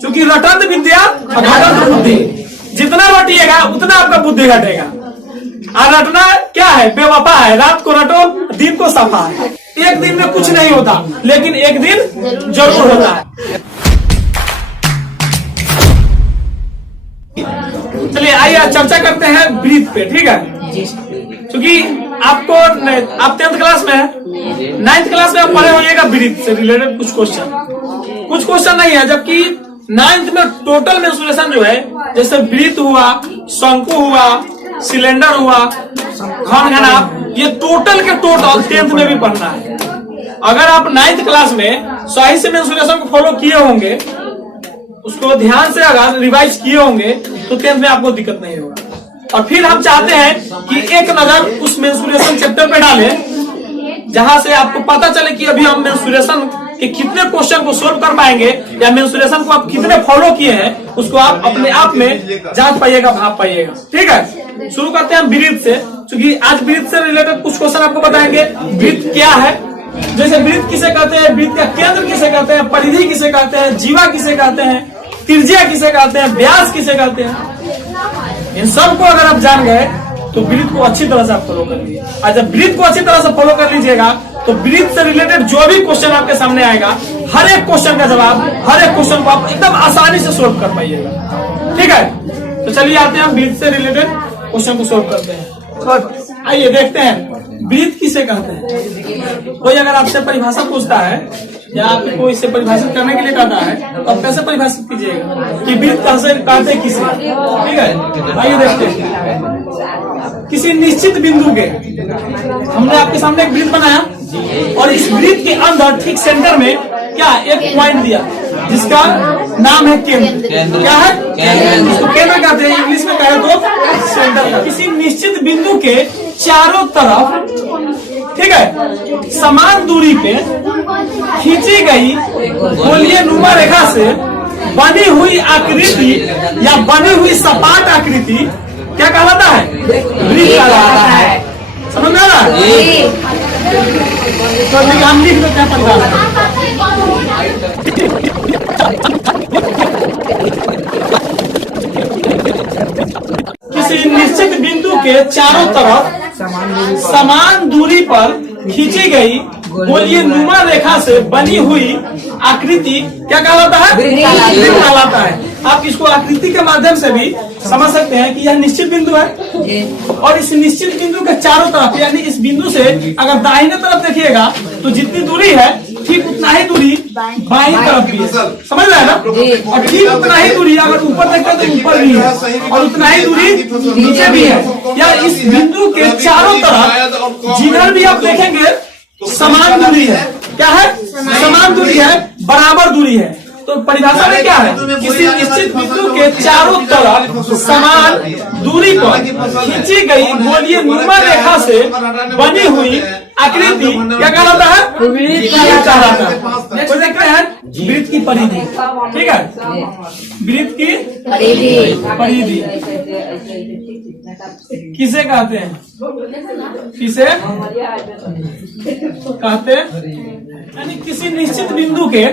क्योंकि रटंत विद्या घटंत बुद्धि, जितना रटिएगा उतना आपका बुद्धि घटेगा। और रटना क्या है? बेवफा है। रात को रटो, दिन को सफा है। एक दिन में कुछ नहीं होता, लेकिन एक दिन जरूर होता है। चलिए आइए चर्चा करते हैं ब्रीथ पे, ठीक है? क्योंकि आपको आप 10th क्लास में है, 9th क्लास में आप पढ़े होइएगा ब्रीथ से रिलेटेड कुछ क्वेश्चन नहीं है, जबकि 9th में टोटल मेंस्ट्रुएशन जो है, जैसे ब्रीथ हुआ, शंकु हुआ, सिलेंडर हुआ, घन घनाभ, ये टोटल के टोटल 10th में भी पढ़ना है। अगर आप 9th क्लास में सही से मेंस्ट्रुएशन को फॉलो किए होंगे, उसको ध्यान से अगर रिवाइज किए होंगे, तो 10th में आपको दिक्कत नहीं होगा। और फिर हम चाहते हैं कि एक नजर उस मेंस्ट्रुएशन चैप्टर पे डालें, जहां से आपको पता चले कि अभी हम मेंस्ट्रुएशन के कितने क्वेश्चन को सोल्व कर पाएंगे, या मेंस्ट्रुएशन को आप कितने फॉलो किए हैं, उसको आप अपने आप में जांच पाइएगा, भाप पाइएगा। ठीक है, शुरू करते हैं ब्रीथ से, क्योंकि आज ब्रीथ से रिलेटेड कुछ क्वेश्चन आपको बताएंगे। ब्रीथ क्या है, जैसे ब्रीथ किसे कहते हैं, ब्रीथ का केंद्र किसे कहते हैं, परिधि किसे कहते हैं, जीवा किसे कहते हैं, त्रिज्या किसे कहते हैं, व्यास किसे कहते हैं, इन सबको अगर आप जान गए तो ब्रीथ को अच्छी तरह से आप फॉलो कर लीजिए। और जब ब्रीथ को अच्छी तरह से फॉलो कर लीजिएगा, तो ब्रीथ से रिलेटेड जो भी क्वेश्चन आपके सामने आएगा, हर एक क्वेश्चन का जवाब, हर एक क्वेश्चन को आप एकदम आसानी से सोल्व कर पाइएगा। ठीक है, तो चलिए आते हैं हम ब्रीथ से रिलेटेड क्वेश्चन को सोल्व करते हैं। आइए देखते हैं ब्रीथ किसे कहते हैं। कोई अगर आपसे परिभाषा पूछता है, या आपको इसे परिभाषित करने के लिए कहता है, तो आप कैसे परिभाषित कीजिएगा कि ब्रीथ कैसे कहते हैं किसे? ठीक है, आइए देखते हैं। किसी निश्चित बिंदु के, हमने आपके सामने एक ब्रीथ बनाया, और इस ब्रीथ के अंदर ठीक सेंटर में क्या एक पॉइंट दिया, जिसका नाम है केंद्र। क्या है? इसको केंद्र कहते हैं, इंग्लिश में कहे तो सेंटर। किसी निश्चित बिंदु के चारों तरफ, ठीक है, समान दूरी पे खींची गई गोलीय नुमा रेखा से बनी हुई आकृति या बनी हुई सपाट आकृति क्या कहलाता है? ब्रीथ कहलाता है। समझ में आ रहा है? तो हम लिख देते हैं परिभाषा। किसी निश्चित बिंदु के चारों तरफ समान दूरी पर खींची गई गोलीय नुमा रेखा से बनी हुई आकृति क्या कहलाता है? ब्रीथ कहलाता है। आप इसको आकृति के माध्यम से भी समझ सकते हैं कि यह निश्चित बिंदु है, और इस निश्चित बिंदु के चारों तरफ, यानी इस बिंदु से अगर दाहिने तरफ देखिएगा तो जितनी दूरी है ठीक उतना ही दूरी बाईं तरफ भी है। समझ रहे हैं ना? और ठीक उतना ही दूरी अगर ऊपर देखते हैं तो ऊपर भी है, और उतना ही दूरी नीचे भी है। या इस बिंदु के चारों तरफ जिधर भी आप देखेंगे समान दूरी है। क्या है? समान दूरी है, बराबर दूरी है। तो परिभाषा में क्या है? किसी निश्चित बिंदु के चारों तरफ समान दूरी पर खींची गई गोलीय नुमा रेखा से बनी हुई आकृति क्या कहलाता है? ब्रीथ कहलाता है। तो देखते हैं ब्रीथ की परिधि। ठीक है, ब्रीथ की परिधि किसे कहते हैं? किसे कहते हैं? यानी किसी निश्चित बिंदु के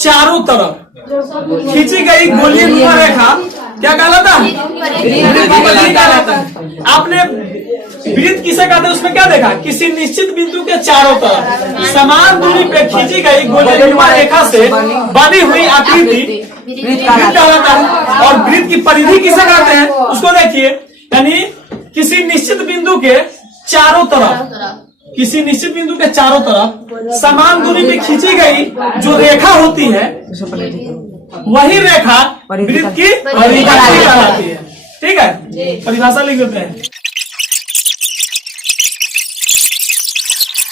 चारों तरफ खींची गई गोलीय नुमा रेखा क्या कहलाता है? परिधि कहलाता है। आपने ब्रीथ किसे कहते हैं उसमें क्या देखा? किसी निश्चित बिंदु के चारों तरफ समान दूरी पे खींची गई गोलीय नुमा रेखा से बनी हुई आकृति ब्रीथ कहलाता है। और ब्रीथ की परिधि किसे कहते हैं उसको देखिए, यानी किसी निश्चित बिंदु के चारों तरफ, किसी निश्चित बिंदु के चारों तरफ समान दूरी पे खींची गई जो रेखा होती है, वही रेखा ब्रीथ की परिधि कहलाती है। ठीक है, परिभाषा लिख देते हैं।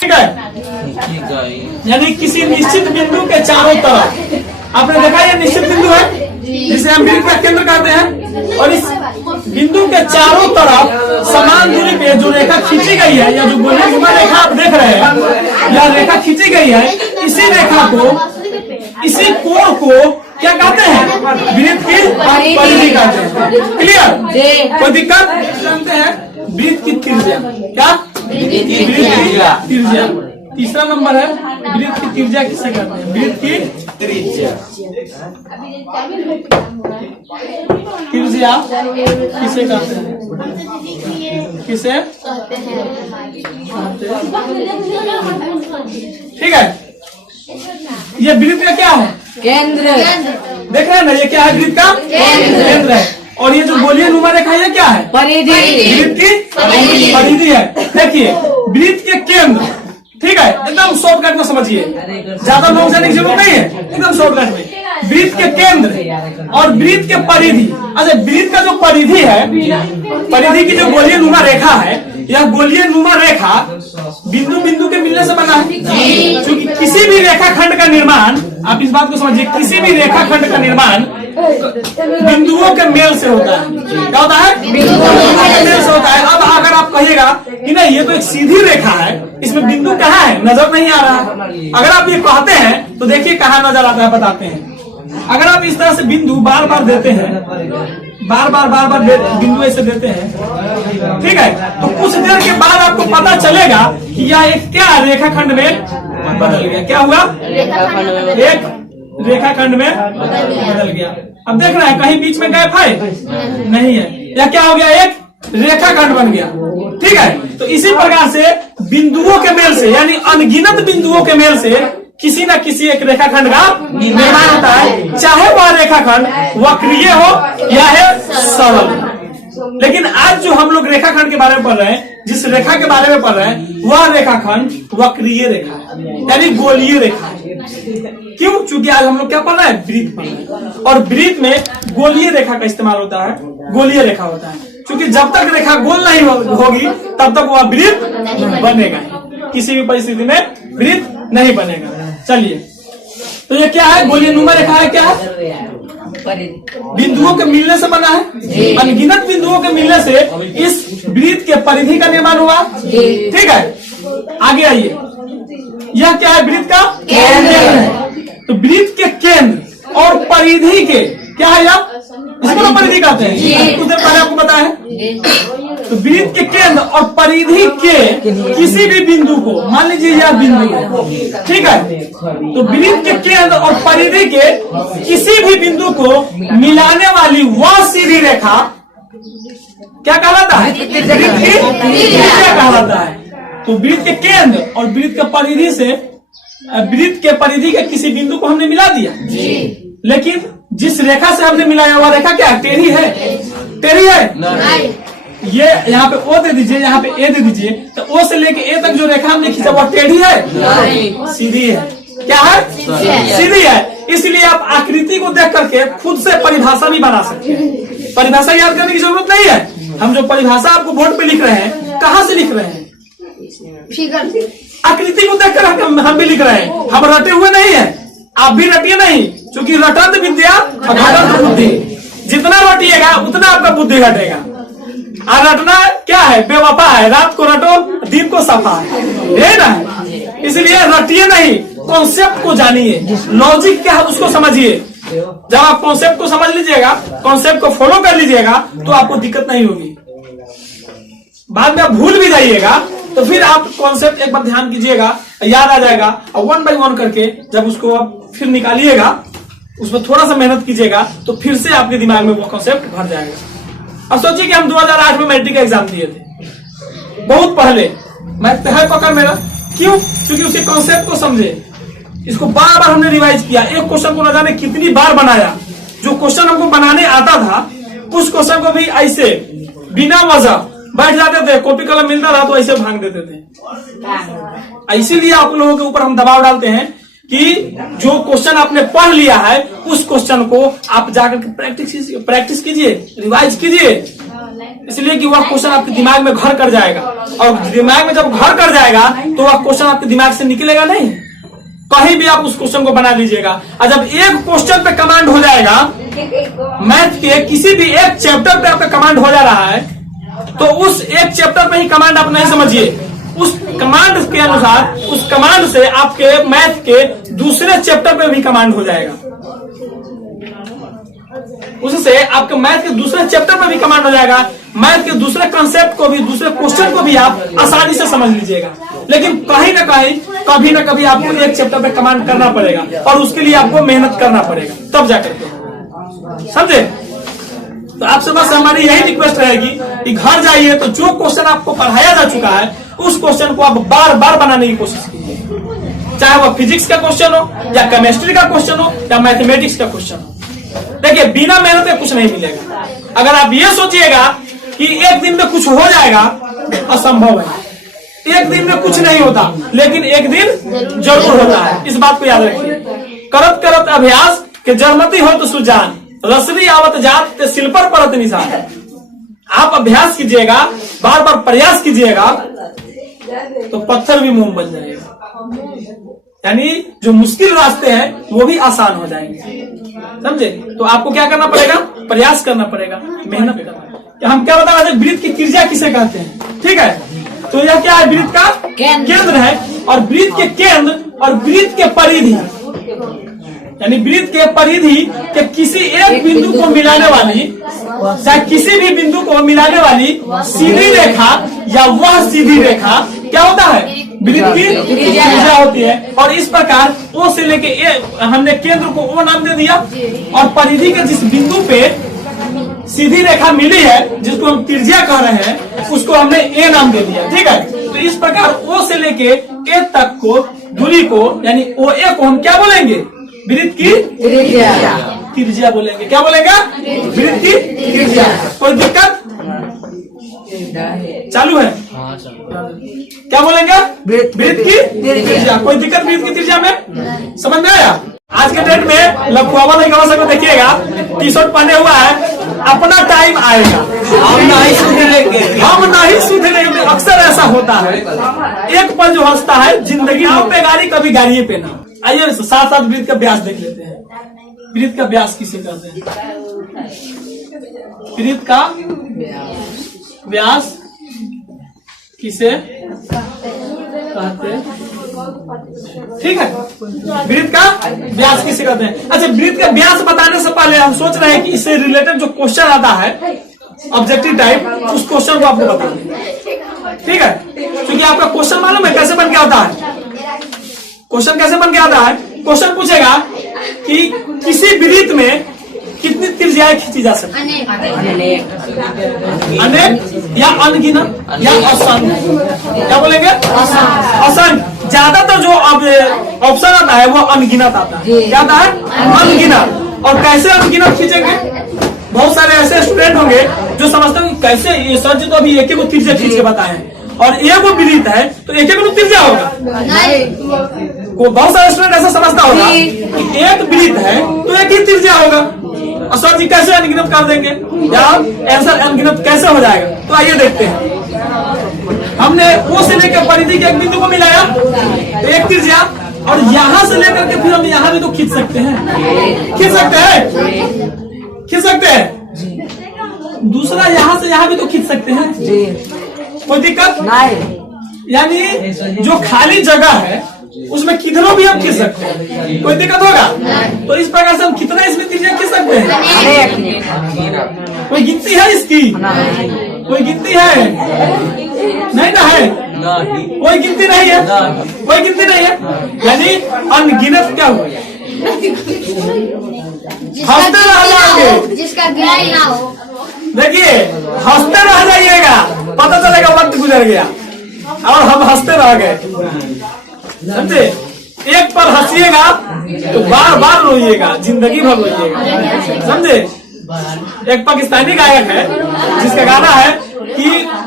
ठीक है, यानी किसी निश्चित बिंदु के चारों तरफ, आपने देखा ये निश्चित बिंदु है जिसे हम ब्रीथ का केंद्र कहते हैं, और इस बिंदु के चारों तरफ समान दूरी पे जो रेखा खींची गई है, या जो गोलीय नुमा रेखा आप देख रहे हैं, यह रेखा खींची गई है, इसी रेखा को, इसी कोण को क्या कहते हैं? ब्रीथ की परिधि कहते हैं। क्लियर? कोई दिक्कत? जानते हैं ब्रीथ की त्रिज्या। क्या? ब्रीथ की त्रिज्या। तीसरा नंबर है ब्रीथ की त्रिज्या किसे कहते हैं? ब्रीथ की त्रिज्या। त्रिज्या किसे कहते हैं? किसे? ठीक है, ये वृत्त का क्या है? केंद्र। देख रहे हैं ना, ये क्या है? वृत्त का केंद्र है। और ये जो गोलीय नुमा रेखा है क्या है? परिधि। वृत्त की परिधि है। देखिए वृत्त के केंद्र, ठीक है, एकदम शॉर्टकट में समझिए, ज्यादा लोग जाने की जरूरत नहीं है, एकदम शॉर्टकट में। वृत्त के केंद्र और वृत्त के परिधि। अच्छा, वृत्त का जो परिधि है, परिधि की जो गोलीय नुमा रेखा है, यह गोलीय नुमा रेखा बिंदु बिंदु के मिलने से बना है। क्योंकि किसी भी रेखाखंड का निर्माण, आप इस बात को समझिए, किसी भी रेखाखंड का निर्माण बिंदुओं के मेल से होता है। क्या होता है? बिंदुओं के मेल से होता है। अब अगर आप कहिएगा कि नहीं ये तो एक सीधी रेखा है, इसमें बिंदु कहाँ है? नजर नहीं आ रहा है। अगर आप ये कहते हैं तो देखिए कहाँ नजर आता है, बताते हैं। अगर आप इस तरह से बिंदु बार बार देते हैं, बार बार बिंदु ऐसे देते हैं, ठीक है, तो कुछ देर के बाद आपको पता चलेगा कि यह एक क्या रेखाखंड में बदल गया। क्या हुआ? एक रेखाखंड में बदल गया। अब देख रहे हैं कहीं बीच में गैप है? नहीं है। यह क्या हो गया? एक रेखाखंड बन गया। ठीक है, तो इसी प्रकार से बिंदुओं के मेल से, यानी अनगिनत बिंदुओं के मेल से किसी न किसी एक रेखाखंड का निर्माण होता है, चाहे वह रेखाखंड वक्रीय हो या है सरल। लेकिन आज जो हम लोग रेखाखंड के बारे में पढ़ रहे हैं, जिस रेखा के बारे में पढ़ रहे हैं, वह रेखाखंड वक्रीय रेखा है, यानी गोलीय रेखा है। क्यों? चूंकि आज हम लोग क्या पढ़ रहे हैं? वृत्त पढ़ रहे हैं, और वृत्त में गोलीय रेखा का इस्तेमाल होता है, गोलीय रेखा होता है। क्योंकि जब तक रेखा गोल नहीं होगी तब तक वह वृत्त बनेगा, किसी भी परिस्थिति में वृत्त नहीं बनेगा। चलिए, तो ये क्या है? गोलीय नुमा रेखा है। क्या है? बिंदुओं के मिलने से बना है। अनगिनत बिंदुओं के मिलने से इस वृत्त के परिधि का निर्माण हुआ। ठीक है, आगे आइए। यह क्या है? वृत्त का केंद्र है। तो वृत्त के केंद्र और परिधि के क्या है? यह इसको परिधि कहते हैं, कुछ देर पहले आपको बताया है। तो वृत्त के केंद्र और परिधि के किसी भी बिंदु को, मान लीजिए यह बिंदु है, ठीक है, तो वृत्त के केंद्र और परिधि के किसी भी बिंदु को मिलाने वाली वह सीधी रेखा क्या कहलाता है? वृत्त की त्रिज्या कहलाता है। तो वृत्त के केंद्र और वृत्त के परिधि से, वृत्त के परिधि के किसी बिंदु को हमने मिला दिया, लेकिन जिस रेखा से हमने मिलाया वह रेखा क्या? टेढ़ी है। टेढ़ी है। ये यहाँ पे ओ दे दीजिए, यहाँ पे ए दे दीजिए, तो ओ से लेके ए तक जो रेखा हमने खींचा वह टेढ़ी है? सीधी है। क्या है? सीधी है। इसलिए आप आकृति को देख करके खुद से परिभाषा भी बना सकते हैं। परिभाषा याद करने की जरूरत नहीं है। हम जो परिभाषा आपको बोर्ड पे लिख रहे हैं, कहाँ से लिख रहे हैं? आकृति को देखकर हम भी लिख रहे हैं। हम रटे हुए नहीं है, आप भी रटिए नहीं, क्योंकि रटंत विद्या घटंत बुद्धि। जितना रटिएगा उतना आपका बुद्धि घटेगा। और रटना क्या है? बेवफा है। रात को रटो, दिन को सफा है ना। इसलिए रटिए नहीं, कॉन्सेप्ट को जानिए, लॉजिक क्या है उसको समझिए। जब आप कॉन्सेप्ट को समझ लीजिएगा, कॉन्सेप्ट को फॉलो कर लीजिएगा, तो आपको दिक्कत नहीं होगी। बाद में आप भूल भी जाइएगा तो फिर आप कॉन्सेप्ट एक बार ध्यान कीजिएगा, याद आ जाएगा, और 1 बाय 1 करके जब उसको आप फिर निकालिएगा, उसमें थोड़ा सा मेहनत कीजिएगा, तो फिर से आपके दिमाग में वो कॉन्सेप्ट भर जाएगा। अब सोचिए कि हम 2008 में मैट्रिक का एग्जाम दिए थे, बहुत पहले। मैं है पकड़ मेरा, क्यों? क्योंकि उसी कॉन्सेप्ट को समझे, इसको बार बार हमने रिवाइज किया, एक क्वेश्चन को न जाने कितनी बार बनाया। जो क्वेश्चन हमको बनाने आता था, उस क्वेश्चन को भी ऐसे बिना वजह बैठ जाते थे, कॉपी कलम मिलता रहा तो ऐसे भाग देते थे। इसीलिए आप लोगों के ऊपर हम दबाव डालते हैं कि जो क्वेश्चन आपने पढ़ लिया है, उस क्वेश्चन को आप जाकर प्रैक्टिस कीजिए, रिवाइज कीजिए, इसलिए कि वह क्वेश्चन आपके दिमाग में घर कर जाएगा। और दिमाग में जब घर कर जाएगा तो वह क्वेश्चन आपके दिमाग से निकलेगा नहीं। कहीं भी आप उस क्वेश्चन को बना लीजिएगा, और जब एक क्वेश्चन पे कमांड हो जाएगा, मैथ के किसी भी एक चैप्टर पे आपका कमांड हो जा रहा है, तो उस एक चैप्टर में ही कमांड आप नहीं समझिए, उस कमांड के अनुसार, उस कमांड से आपके मैथ के दूसरे चैप्टर पे भी कमांड हो जाएगा। उससे आपके मैथ के दूसरे चैप्टर पे भी कमांड हो जाएगा। मैथ के दूसरे कंसेप्ट को भी, दूसरे क्वेश्चन को भी आप आसानी से समझ लीजिएगा। लेकिन कहीं ना कहीं कभी ना कभी आपको एक चैप्टर पे कमांड करना पड़ेगा और उसके लिए आपको मेहनत करना पड़ेगा, तब जाकर के, समझे। तो आपसे बस हमारी यही रिक्वेस्ट रहेगी कि घर जाइए तो जो क्वेश्चन आपको पढ़ाया जा चुका है उस क्वेश्चन को आप बार बार बनाने की कोशिश कीजिए, चाहे वो फिजिक्स का क्वेश्चन हो या केमिस्ट्री का क्वेश्चन हो या मैथमेटिक्स का क्वेश्चन हो। देखिए बिना मेहनत के कुछ नहीं मिलेगा। अगर आप ये सोचिएगा कि एक दिन में कुछ हो जाएगा, असंभव है। एक दिन में कुछ नहीं होता, लेकिन एक दिन जरूर होता है, इस बात को याद रखिए। करत करत अभ्यास के जरमती हो तो सुजान, रसरी आवत जात ते सिल पर परत निशान। आप अभ्यास कीजिएगा, बार बार प्रयास कीजिएगा तो पत्थर भी मोम बन जाएगा, यानी जो मुश्किल रास्ते हैं वो भी आसान हो जाएंगे, समझे। तो आपको क्या करना पड़ेगा, प्रयास करना पड़ेगा, मेहनत करना पड़ेगा। हम क्या बता रहे थे, वृत्त की त्रिज्या किसे कहते हैं, ठीक है। तो यह क्या है, वृत्त का केंद्र है, और वृत्त के केंद्र और वृत्त के परिधि, यानी वृत्त के परिधि के किसी एक बिंदु को मिलाने वाली, चाहे किसी भी बिंदु को मिलाने वाली सीधी रेखा या वह सीधी रेखा क्या होता है, वृत्त की त्रिज्या होती है। और इस प्रकार ओ से लेके ए, हमने केंद्र को ओ नाम दे दिया, और परिधि के जिस बिंदु पे सीधी रेखा मिली है जिसको हम त्रिज्या कह रहे हैं उसको हमने ए नाम दे दिया, ठीक है। तो इस प्रकार ओ से लेके ए तक को दूरी को, यानी ओ ए को हम क्या बोलेंगे, वृत्त की त्रिज्या बोलेंगे। क्या बोलेगा, वृत्त की त्रिज्या। कोई दिक्कत चालू है, क्या बोलेंगे, वृत्त की त्रिज्या। कोई दिक्कत वृत्त की त्रिज्या में, समझ में आया। आज के डेट में लखवावा नहीं गवा सकते, देखिएगा टी शर्ट पहने हुआ है, अपना टाइम आएगा हम नहीं सुधरेंगे, हम नहीं सुधरेंगे। अक्सर ऐसा होता है, एक पल जो हंसता है जिंदगी पे गाड़ी कभी गाड़िए पे ना। आइए साथ साथ वृत्त का व्यास देख लेते हैं। वृत्त का व्यास किसे कहते हैं, वृत्त का व्यास किसे कहते हैं, ठीक है। वृत्त का व्यास किसे कहते हैं। अच्छा, वृत्त का व्यास बताने से पहले हम सोच रहे हैं कि इससे रिलेटेड जो क्वेश्चन आता है ऑब्जेक्टिव टाइप, उस क्वेश्चन को आपको बता दें, ठीक है। क्योंकि आपका क्वेश्चन मालूम है कैसे बन के आता है, क्वेश्चन कैसे बन के आता है। क्वेश्चन पूछेगा कि किसी वृत्त में कितनी त्रिज्याएं खींची जा सकती है, अनेक या अनगिनत या असंख्य। क्या बोलेंगे, असंख्य। ज्यादातर जो अब ऑप्शन आता है वो अनगिनत आता है। क्या आता है, अनगिनत। और कैसे अनगिनत खींचेंगे, बहुत सारे ऐसे स्टूडेंट होंगे जो समझते हैं कैसे, ये सर जी तो अभी एक ही त्रिज्या खींच के बताए हैं और एक वो वृत्त है तो एक एक त्रिज्या होगा। वो बहुत सारे स्टूडेंट ऐसा समझता होगा कि एक वृत्त है तो एक ही त्रिज्या होगा, और सर जी कैसे अनगिनत कर देंगे, या आंसर अनगिनत कैसे हो जाएगा। तो आइए देखते हैं। हमने वो से लेकर परिधि के एक बिंदु को मिलाया तो एक त्रिज्या, और यहाँ से लेकर के फिर हम यहाँ भी तो खींच सकते हैं, खींच सकते हैं, खींच सकते हैं। दूसरा यहाँ से यहाँ भी तो खींच सकते हैं, कोई दिक्कत नहीं। यानी जो खाली जगह है उसमें कितनों भी हम खींच सकते हैं, कोई दिक्कत होगा। तो इस प्रकार से हम कितना इसमें त्रिज्या खींच सकते हैं, कोई गिनती है इसकी, कोई गिनती है नहीं ना, है कोई गिनती नहीं है, कोई गिनती नहीं है। यानी अनगिनत क्या हुआ, हंसते रह जाओगे, जिसका गिनाई ना हो। देखिए हंसते रह जाइएगा, पता चलेगा वक्त गुजर गया और हम हंसते रह गए, समझे। एक पर हंसिएगा तो बार बार रोइएगा, जिंदगी भर रोइएगा, समझे। एक पाकिस्तानी गायक है जिसका गाना है कि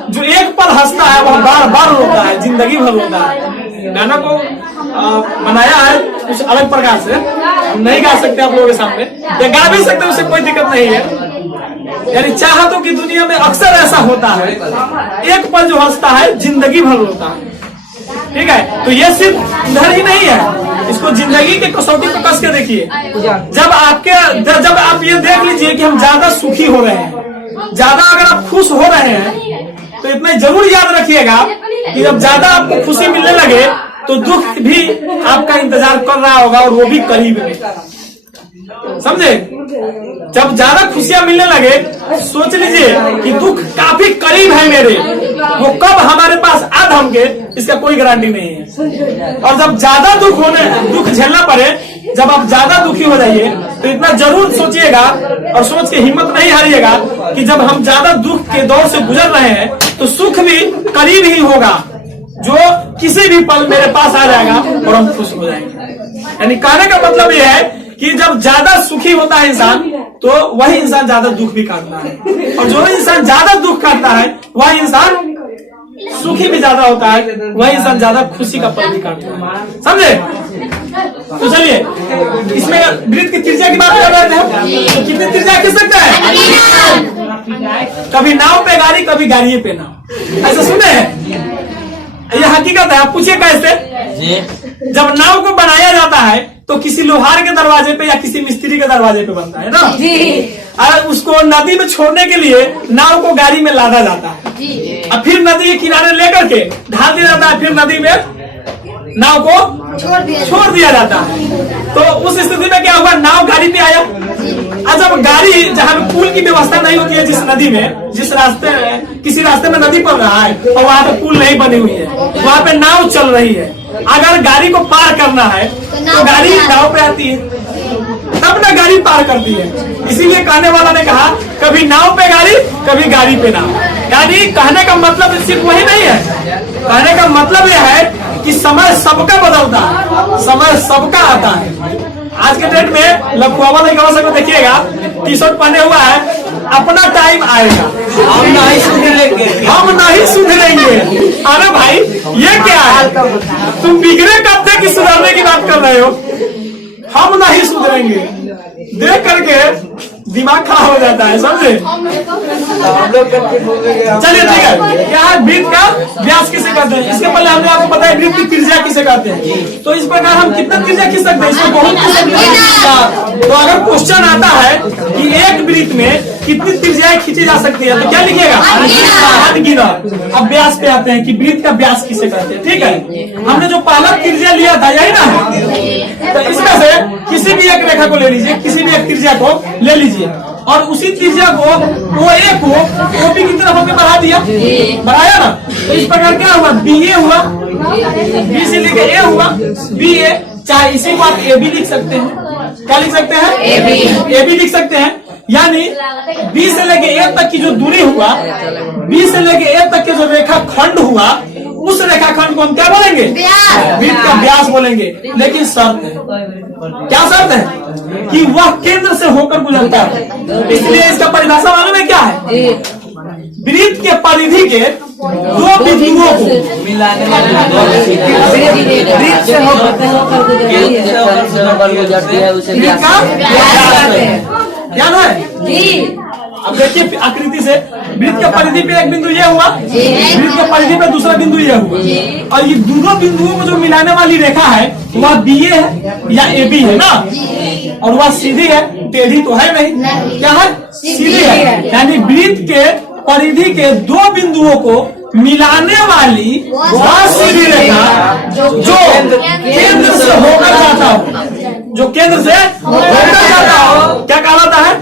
जो एक पल हंसता है वह बार बार रोता है, जिंदगी भर रोता है। गाना को बनाया है कुछ अलग प्रकार से, हम नहीं गा सकते आप लोगों के सामने, या गा भी सकते, उससे कोई दिक्कत नहीं है। यानी चाहतों की दुनिया में अक्सर ऐसा होता है, एक पल जो हंसता है जिंदगी भर रोता है, ठीक है। तो ये सिर्फ इधर ही नहीं है, इसको जिंदगी के कसौटी पर कस के देखिए। जब आप ये देख लीजिए कि हम ज्यादा सुखी हो रहे हैं, ज्यादा अगर आप खुश हो रहे हैं तो इतना जरूर याद रखिएगा कि जब ज्यादा आपको खुशी मिलने लगे तो दुख भी आपका इंतजार कर रहा होगा, और वो भी करीब में, समझे। जब ज्यादा खुशियां मिलने लगे सोच लीजिए कि दुख काफी करीब है मेरे, वो कब हमारे पास आ धमके इसका कोई गारंटी नहीं है। और जब ज्यादा दुख झेलना पड़े, जब आप ज्यादा दुखी हो जाइए तो इतना जरूर सोचिएगा और सोच के हिम्मत नहीं हारिएगा कि जब हम ज्यादा दुख के दौर से गुजर रहे हैं तो सुख भी करीब ही होगा, जो किसी भी पल मेरे पास आ जाएगा और हम खुश हो जाएंगे। यानी कहने का मतलब यह है कि जब ज्यादा सुखी होता है इंसान तो वही इंसान ज्यादा दुख भी काटता है, और जो इंसान ज्यादा दुख काटता है वह इंसान सुखी भी ज्यादा होता है, वही इंसान ज्यादा खुशी का पल भी काटता है। समझे? तो चलिए इसमें वृत्त की त्रिज्या की बात कर रहे थे, तो कितनी त्रिज्या खींच सकता है? कभी नाव पे गाड़ी, कभी गाड़िए पे नाव। ऐसा सुने हैं? ये हकीकत है। आप पूछिए कैसे? जब नाव को बनाया जाता है तो किसी लोहार के दरवाजे पे या किसी मिस्त्री के दरवाजे पे बनता है ना, और उसको नदी में छोड़ने के लिए नाव को गाड़ी में लादा जाता है, और फिर नदी के किनारे लेकर के ढाल दिया जाता है, फिर नदी में नाव को छोड़ दिया जाता है। तो उस स्थिति में क्या हुआ? नाव गाड़ी पे आया, और जब गाड़ी जहाँ पे पुल की व्यवस्था नहीं होती है, जिस नदी में, जिस रास्ते किसी रास्ते में नदी पड़ रहा है और वहाँ पे पुल नहीं बनी हुई है, वहाँ पे नाव चल रही है, अगर गाड़ी को पार करना है तो गाड़ी नाव पे आती है, तब ना गाड़ी पार करती है। इसीलिए कहने वाला ने कहा कभी नाव पे गाड़ी, कभी गाड़ी पे नाव। यानी कहने का मतलब सिर्फ वही नहीं है, कहने का मतलब यह है कि समय सबका बदलता है, समय सबका आता है। आज के डेट में लखुआवा नहीं कह सकते, देखिएगा टी शर्ट पहने हुआ है, अपना टाइम आएगा, हम नहीं सुधरेंगे, हम नहीं सुधरेंगे। अरे भाई ये क्या है? तुम बिगड़े कब थे कि सुधरने की बात कर रहे हो? हम नहीं सुधरेंगे देख करके दिमाग खराब हो जाता है, समझे? चलिए ठीक है, क्या है वृत्त का व्यास किसे कहते हैं? इसके पहले हमने आपको बताया वृत्त की त्रिज्या किसे कहते हैं। तो इस प्रकार हम कितना त्रिज्या खींच सकते हैं? इसमें बहुत। तो अगर क्वेश्चन आता है कि एक वृत्त में कितनी त्रिज्याएं खींची जा सकती है तो क्या लिखिएगा? अनगिनत। अब व्यास पे आते हैं कि वृत्त का व्यास किसे कहते हैं। ठीक है, हमने जो पहला त्रिज्या लिया था यही ना, तो इसमें से किसी भी एक रेखा को ले लीजिए, किसी भी एक त्रिज्या को ले लीजिए और उसी त्रिज्या को OA को OB की तरफ हमने बढ़ा दिया, बढ़ाया ना। तो इस प्रकार क्या हुआ? BA हुआ, B से लेके A हुआ, BA। चाहे इसी को आप AB लिख सकते हैं। क्या लिख सकते हैं? AB लिख सकते हैं। यानी B से लेके A तक की जो दूरी हुआ, B से लेके A तक के जो रेखा खंड हुआ, उस रेखाखंड को हम क्या बोलेंगे? वृत्त का व्यास बोलेंगे। लेकिन शर्त है, क्या शर्त है? कि वह केंद्र से होकर गुजरता है। इसलिए इसका परिभाषा मालूम है क्या है? वृत्त के परिधि के दो बिंदुओं को मिलाने याद है? अब देखिए आकृति से, वृत्त के परिधि पे एक बिंदु ये हुआ, वृत्त के परिधि पे दूसरा बिंदु ये हुआ, और ये दोनों बिंदुओं को जो मिलाने वाली रेखा है वह BA है या AB है ना, और वह सीधी है, टेढ़ी तो है नहीं। क्या है? सीधी है। यानी वृत्त के परिधि के दो बिंदुओं को मिलाने वाली वह सीधी रेखा जो केंद्र से होकर जाता हो, जो केंद्र से होकर जाता हो, क्या कहलाता है?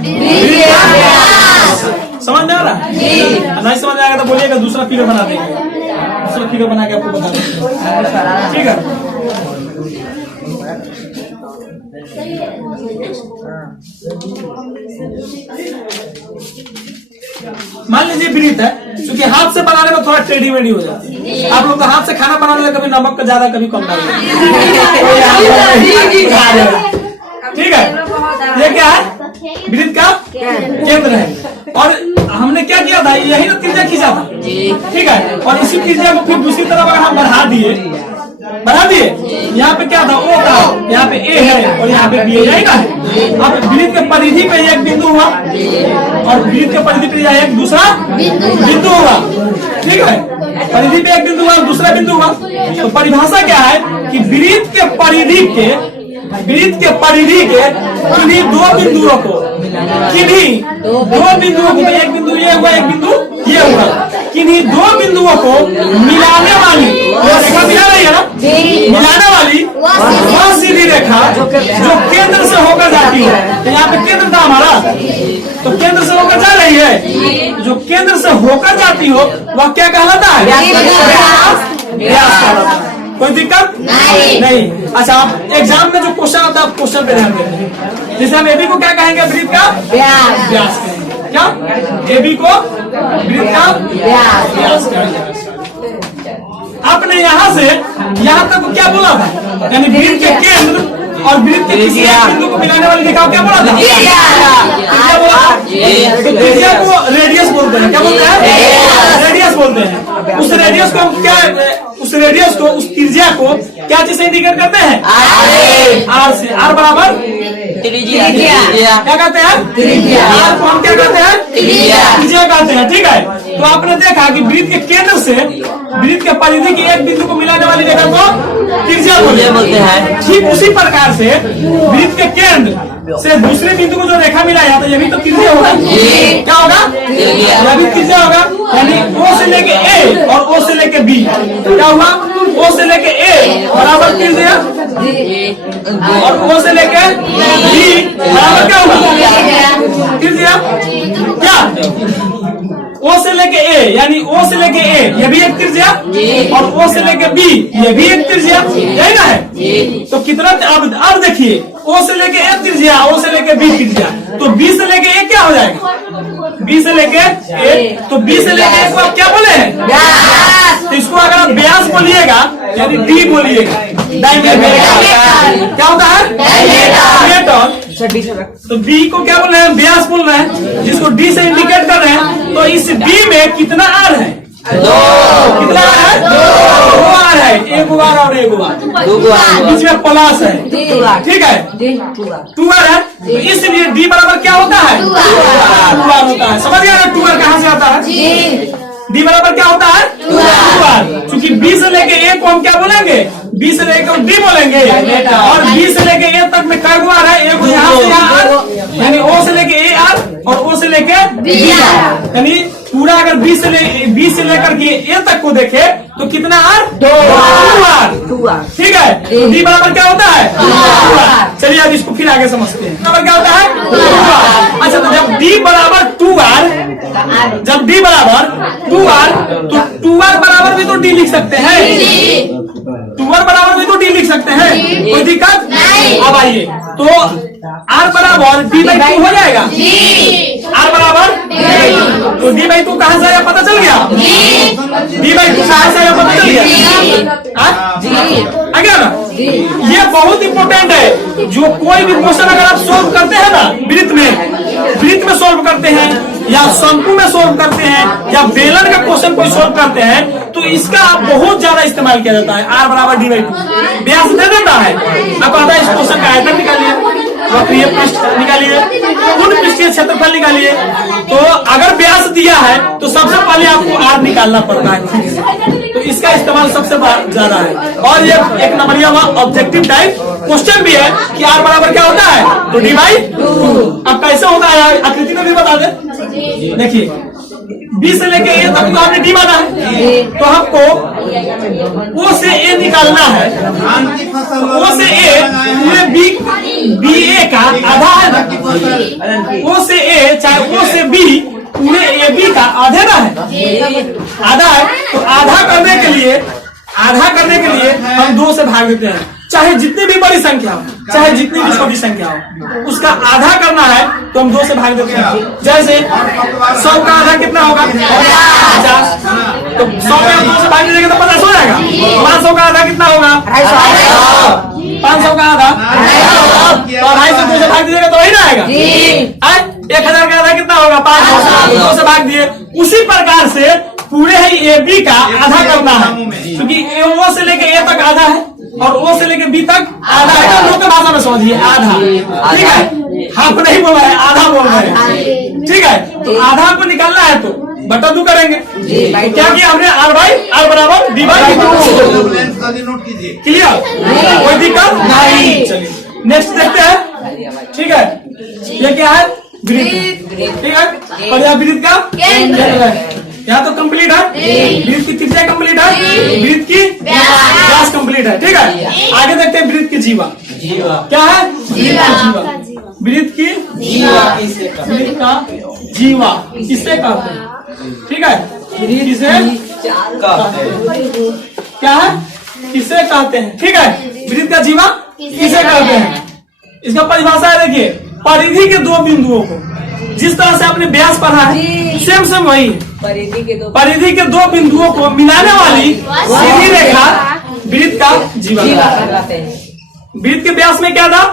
समझ में आ रहा है? नहीं समझ आएगा तो बोलिएगा, दूसरा फिगर बना देंगे, दूसरा फिगर बना के आपको बता देंगे। ठीक है, मान लीजिए वृत्त है, क्योंकि हाथ से बनाने में थोड़ा टेढ़ी मेढ़ी हो जाती है। आप लोग तो हाथ से खाना बनाने में कभी नमक का ज्यादा कभी कम डालते। ठीक है, ये क्या है? वृत्त का केंद्र है। और हमने क्या किया था? यही ना त्रिज्या खींचा था। ठीक है, और इसी त्रिज्या को फिर दूसरी तरफ अगर हम बढ़ा दिए, यहाँ पे क्या था? O था, यहाँ पे A है और यहाँ पे B है ना। अब वृत्त के परिधि पे एक बिंदु हुआ और वृत्त के परिधि पे एक दूसरा बिंदु हुआ। ठीक है, परिधि पे एक बिंदु हुआ, दूसरा बिंदु हुआ। तो परिभाषा क्या है कि वृत्त के परिधि के किन्हीं दो बिंदुओं को, एक बिंदु ये हुआ, एक बिंदु ये हुआ, किन्हीं दो बिंदुओं को मिलाने वाली रेखा मिला रही है ना, मिलाने वाली वह सीधी रेखा जो केंद्र से होकर जाती है। तो यहाँ पे केंद्र था हमारा, तो केंद्र से होकर जा रही है है। जो केंद्र से होकर जाती हो वह क्या कहलाता है? व्यास कहलाता है। कोई दिक्कत नहीं। अच्छा, आप एग्जाम में जो क्वेश्चन आता है आप क्वेश्चन पे ध्यान देंगे। जैसे हम एबी को क्या कहेंगे? वृत्त का व्यास कहेंगे। क्या एबी को वृत्त का व्यास कहेंगे। आपने यहाँ से यहाँ तक क्या बोला था? यानी वृत्त के केंद्र और वृत्त के किसी एक बिंदु को मिलाने वाली रेखा क्या बोला था? क्या बोला? तो त्रिज्या को रेडियस बोलते हैं। क्या बोलते हैं? रेडियस बोलते हैं। उस रेडियस को हम क्या, उस रेडियस को, उस त्रिज्या को क्या चीज से इंडिकेट करते हैं? आर से। आर बराबर त्रिज्या। क्या कहते हैं? त्रिज्या। आर को हम क्या कहते हैं? त्रिज्या कहते हैं। ठीक है, तो आपने देखा कि वृत्त के केंद्र से वृत्त के परिधि के एक बिंदु को मिलाने वाली रेखा को त्रिज्या बोलते हैं। ठीक उसी प्रकार से वृत्त के केंद्र से दूसरे बिंदु को जो रेखा मिला जाता है, ये भी तो त्रिज्या होगा। क्या होगा? यह भी त्रिज्या होगा। यानी ओ से लेके ए और ओ से लेके बी क्या हुआ? ओ से लेके ए बराबर त्रिज्या और ओ से लेके बी बराबर क्या होगा? त्रिज्या। क्या ओ से लेके ए, यानी ओ से लेके ए ये भी एक त्रिज्या और ओ से लेके बी ये भी एक त्रिज्या, यही ना है? तो कितना अब देखिए, ओ से लेके ए त्रिज्या, ओ से लेके बी त्रिज्या, तो बी से लेके ए क्या हो जाएगा? बी से लेके ए, तो बी से लेके ए को आप क्या बोले हैं? तो इसको अगर आप व्यास बोलिएगा यानी डी बोलिएगा, डायमीटर। क्या होता है? डायमीटर। तो बी को क्या बोल रहे हैं? व्यास बोल रहे हैं, जिसको डी से इंडिकेट कर रहे हैं। तो इस बी में कितना आर है? कितना आर है? 2 आर है। एक आर और एक आर, बीच में प्लस है। ठीक है, 2 आर है। तो इसलिए डी बराबर क्या होता है? 2 आर होता है। समझ गया ना 2 आर कहाँ से आता है? डी बराबर क्या होता है? 2 आर। क्योंकि बी से लेके ए को हम क्या बोलेंगे? बी से लेकर डी बोलेंगे, और बी से लेके ए तक में क्या आर है? एक यहाँ से यहाँ आर, यानी ओ से लेके ए आर और ओ से लेके बी आर। यानी पूरा अगर बी से लेकर के ए तक को देखे तो कितना आर? 2 आर। ठीक है, तो डी बराबर क्या होता है? 2 आर। चलिए अब इसको फिर आगे समझते हैं। बराबर क्या होता है? 2 आर। अच्छा, तो जब डी बराबर 2 आर, जब डी बराबर 2 आर, तो 2 आर बराबर भी तो डी लिख सकते हैं। 2 आर बराबर भी तो डी लिख सकते हैं, कोई दिक्कत नहीं। अब आइए, तो आर बराबर डी बाई 2 हो जाएगा। आर बराबर तो डी बाई 2 कहाँ से आया पता चल गया? डी बाई 2 कहाँ से आया पता चल गया? आ गया ना? ये बहुत इंपॉर्टेंट है। जो कोई भी क्वेश्चन अगर आप सोल्व करते हैं ना, वृत्त में सोल्व करते हैं या शंकु में सोल्व करते हैं या बेलन का क्वेश्चन कोई सोल्व करते हैं, तो इसका बहुत ज्यादा इस्तेमाल किया जाता है। आर बराबर डी बाई 2 व्यास दे देता है। अब आता है इस क्वेश्चन का आयतन निकालिए, वक्रीय पृष्ठ निकालिए, कुल पृष्ठीय क्षेत्रफल निकालिए। तो अगर व्यास दिया है तो सबसे पहले आपको आर निकालना पड़ता है। तो इसका इस्तेमाल सबसे ज्यादा है। और ये एक नंबरिया ऑब्जेक्टिव टाइप क्वेश्चन भी है कि आर बराबर क्या होता है? तो डी बाई 2। अब कैसे होता है आकृति में भी बता दे। देखिए, बी से लेके ए तक तो आपने डी माना है, तो हमको ओ से ए निकालना है। ओ से ए पूरे बी ए का आधा है ना? ओ से ए चाहे ओ से बी पूरे ए बी का आधे ना है? आधा है। तो आधा करने के लिए हम 2 से भाग देते हैं। चाहे जितनी भी बड़ी संख्या हो, चाहे जितनी भी छोटी संख्या हो, उसका आधा करना है तो हम 2 से भाग देते हैं। जैसे 100 का आधा कितना होगा? 50। तो 100 में हम 2 से भाग देंगे तो 50 हो जाएगा। 500 का आधा कितना होगा? 500 का आधा तो 250 से 2 से भाग दीजिएगा तो वही ना आएगा। 1000 का आधा कितना होगा? 500। 2 से भाग दिए। उसी प्रकार से पूरे ही ए बी का आधा करना है, क्योंकि ओ से लेके ए तक आधा है और ओ से लेके बी तक आधा है। लोक भाषा में समझिए, आधा। ठीक है, हाफ नहीं बोल रहे हैं, आधा बोल रहे हैं। ठीक है, तो आधा को निकालना है तो बटा 2 करेंगे। क्या किया हमने? आर बराबर डी बाई 2। क्लियर? कोई दिक्कत नहीं। चलिए नेक्स्ट देखते हैं। ठीक है, ये क्या है? वृत्त। ठीक है, और यह वृत्त का केंद्र है। यहाँ तो कंप्लीट है, वृत्त की त्रिज्या कंप्लीट है, वृत्त की व्यास कंप्लीट है। ठीक है, आगे देखते हैं वृत्त की जीवा। क्या है? जीवा। वृत्त की जीवा, वृत्त का जीवा किसे कहते हैं? ठीक है, किसे क्या है, किसे कहते हैं? ठीक है, वृत्त का जीवा किसे कहते हैं? इसका परिभाषा है, देखिए, परिधि के दो बिंदुओं को, जिस तरह से आपने व्यास पढ़ा है सेम सेम वही है। परिधि के दो बिंदुओं को मिलाने वाली सीधी रेखा वृत्त का जीवा कहलाते हैं। वृत्त के व्यास में क्या था?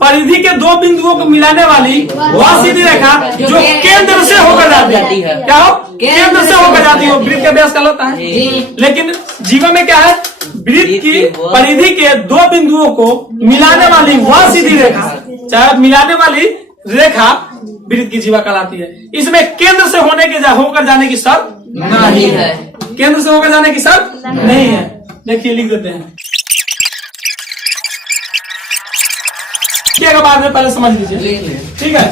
परिधि के दो बिंदुओं को मिलाने वाली वह सीधी रेखा जो केंद्र से होकर जाती है। क्या हो? केंद्र से होकर जाती है, वृत्त का व्यास कहलाता है। लेकिन जीवा में क्या है? वृत्त की परिधि के दो बिंदुओं को मिलाने वाली वह सीधी रेखा, चाहे मिलाने वाली रेखा वृत्त की जीवा कहलाती है। इसमें केंद्र से होकर जाने की शर्त नहीं है। केंद्र से होकर जाने की शर्त नहीं है। देखिए, लिख देते हैं, बाद में पहले समझ लीजिए। ठीक है,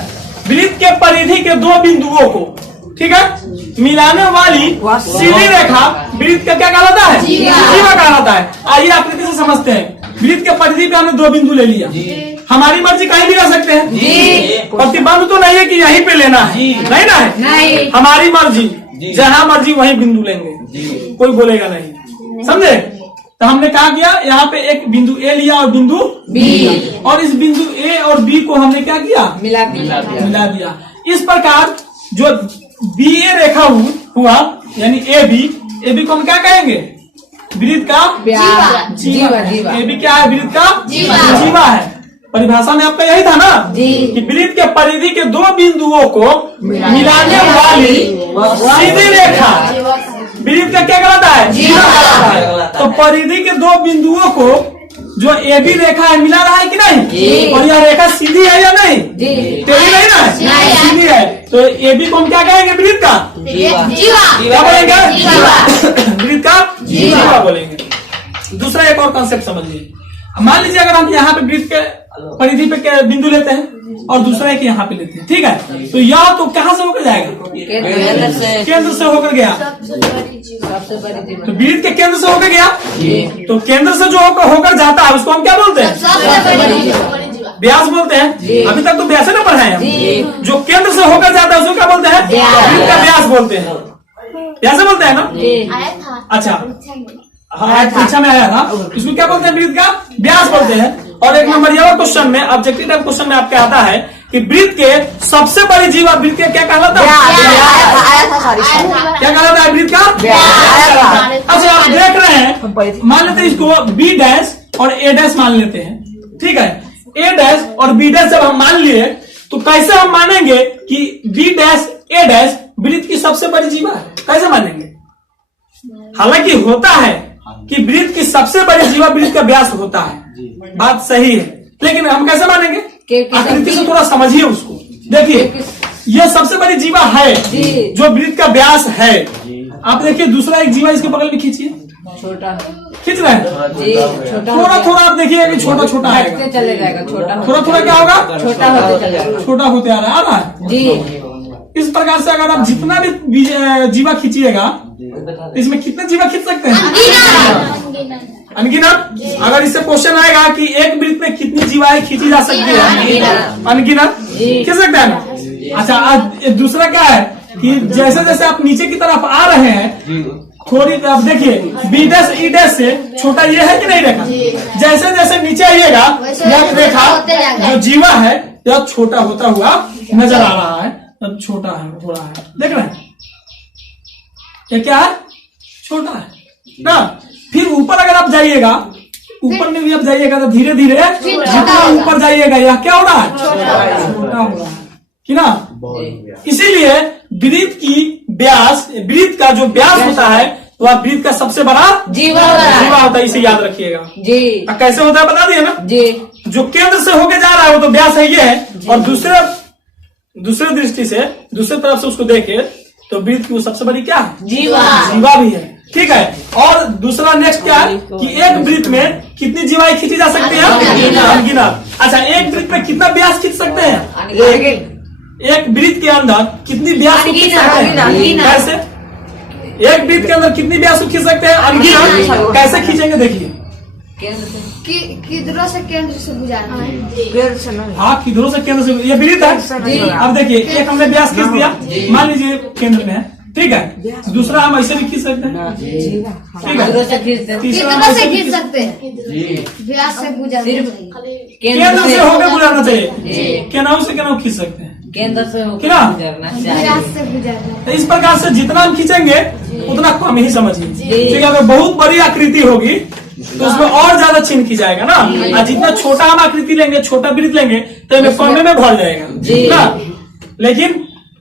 वृत्त के परिधि के दो बिंदुओं को, ठीक है, मिलाने वाली सीधी रेखा वृत्त का क्या कहलाता है? जीवा कहलाता है। आइए आकृति से समझते हैं। वृत्त के परिधि पे हमने दो बिंदु ले लिया, हमारी मर्जी कहीं भी ले सकते हैं, प्रतिबंध तो नहीं है कि यहीं पे लेना है, नहीं ना है, नहीं। हमारी मर्जी, जहां मर्जी वहीं बिंदु लेंगे, कोई बोलेगा नहीं, समझे? तो हमने क्या किया, यहाँ पे एक बिंदु ए लिया और बिंदु बी, और इस बिंदु ए और बी को हमने क्या किया? मिला दिया। इस प्रकार जो बी ए रेखा हुआ, यानी ए बी को हम क्या कहेंगे? वृत्त का जीवा। ए बी क्या है? वृत्त का जीवा है। परिभाषा में आपका यही था ना कि वृत्त के परिधि के दो बिंदुओं को मिलाने वाली सीधी रेखा वृत्त का क्या कहलाता है? जीवा कहलाता है। तो परिधि के दो बिंदुओं को जो ए बी रेखा है मिला रहा है कि नहीं? और यह रेखा सीधी है या नहीं? टेढ़ी नहीं ना है, सीधी है। तो ए बी को हम क्या कहेंगे? वृत्त का जीवा बोलेंगे, वृत्त का जीवा बोलेंगे। दूसरा एक और कॉन्सेप्ट समझिए। मान लीजिए अगर हम यहाँ पे वृत्त के परिधि पे बिंदु लेते हैं और दूसरा एक यहाँ पे लेते हैं, ठीक है, तो यह तो कहाँ से होकर जाएगा? केंद्र से होकर गया। तो वृत्त के केंद्र से होकर गया, तो केंद्र से जो होकर जाता है उसको हम क्या बोलते हैं? व्यास बोलते हैं। अभी तक तो व्यास ना पढ़ाए हम। जो केंद्र से होकर जाता है उसको क्या बोलते हैं? वृत्त का व्यास बोलते हैं। व्यास बोलते हैं ना? अच्छा, हाँ, परीक्षा में आया था। इसमें क्या बोलते हैं? वृत्त का व्यास बोलते हैं। और एक नंबर ये क्वेश्चन में, ऑब्जेक्टिव टाइप क्वेश्चन में आपके आता है कि वृत्त के सबसे बड़ी जीवा वृत्त के क्या कहलाता है? क्या कहलाता है? वृत्त का व्यास। अच्छा, आप देख रहे हैं, मान लेते हैं इसको बी डैश और ए डैश मान लेते हैं, ठीक है। ए डैश और बी डैश जब हम मान लिए तो कैसे हम मानेंगे कि बी डैश ए डैश वृत्त की सबसे बड़ी जीवा है? कैसे मानेंगे? हालांकि होता है कि वृत्त की सबसे बड़ी जीवा वृत्त का व्यास होता है, बात सही है, लेकिन हम कैसे मानेंगे? आकृति से थोड़ा समझिए उसको। देखिए, यह सबसे बड़ी जीवा है जो वृत्त का व्यास है। आप देखिए दूसरा एक जीवा इसके बगल में खींचिए, छोटा खींच रहे हैं, थोड़ा थोड़ा आप देखिए कि छोटा छोटा है, चले जाएगा, थोड़ा थोड़ा क्या होगा? छोटा होते आ रहा है जी। इस प्रकार से अगर आप जितना भी जीवा खींचिएगा, इसमें कितने जीवा खींच सकते हैं? अनगिनत। अगर इससे क्वेश्चन आएगा कि एक वृत्त में कितनी जीवाएं खींची जा सकती है? अनगिनत खींच सकते हैं ना। अच्छा, आज दूसरा क्या है कि जैसे जैसे आप नीचे की तरफ आ रहे हैं, थोड़ी आप देखिए बी डैश ई डैश से छोटा ये है कि नहीं रेखा? जैसे जैसे नीचे आइएगा यह रेखा जो जीवा है यह छोटा होता हुआ नजर आ रहा है। तब छोटा है, थोड़ा है, देख रहे हैं ये क्या है? छोटा है ना। फिर ऊपर अगर आप जाइएगा, ऊपर में भी आप जाइएगा तो धीरे धीरे जितना ऊपर जाइएगा यह क्या हो रहा है? छोटा हो रहा है कि ना। इसीलिए वृत्त की व्यास, वृत्त का जो व्यास होता है वह वृत्त का सबसे बड़ा जीवा होता है। इसे याद रखिएगा जी। कैसे होता है बता दिए ना जी। जो केंद्र से होके जा रहा है वो तो व्यास है ये है, और दूसरे दृष्टि से, दूसरे तरफ से उसको देखे तो वृत्त की वो सबसे बड़ी क्या है? जीवा भी है, ठीक है। और दूसरा नेक्स्ट क्या है कि एक वृत्त में कितनी जीवाएं खींची जा सकती है? अनगिनत। अच्छा, एक वृत्त में कितना व्यास खींच सकते हैं? एक वृत्त के अंदर कितनी व्यास खींच सकते हैं? कैसे? एक वृत्त के अंदर कितनी व्यास खींच सकते हैं? अनगिनत। कैसे खींचेंगे देखिए। किधरों से केंद्र से गुजारना है। हाँ, किधरों से केंद्र से, ये वृत्त है। अब देखिए, एक हमने व्यास खींच दिया, मान लीजिए केंद्र में है, ठीक है। दूसरा हम ऐसे भी खींच सकते हैं, ठीक है। तीसरा किधरों से खींच सकते हैं, व्यास से गुजारना केंद्र से होकर गुजारना चाहिए, केनाऊ से केनाऊ खींच सकते हैं, केंद्र से व्यास से गुजारना। तो इस प्रकार से जितना हम खींचेंगे उतना कम ही समझिए, ठीक है। अगर बहुत बड़ी आकृति होगी तो उसमें और ज्यादा चिन्ह की जाएगा ना, और जितना छोटा हम आकृति लेंगे, छोटा वृत्त लेंगे तो हमें कम में भर जाएगा ना। लेकिन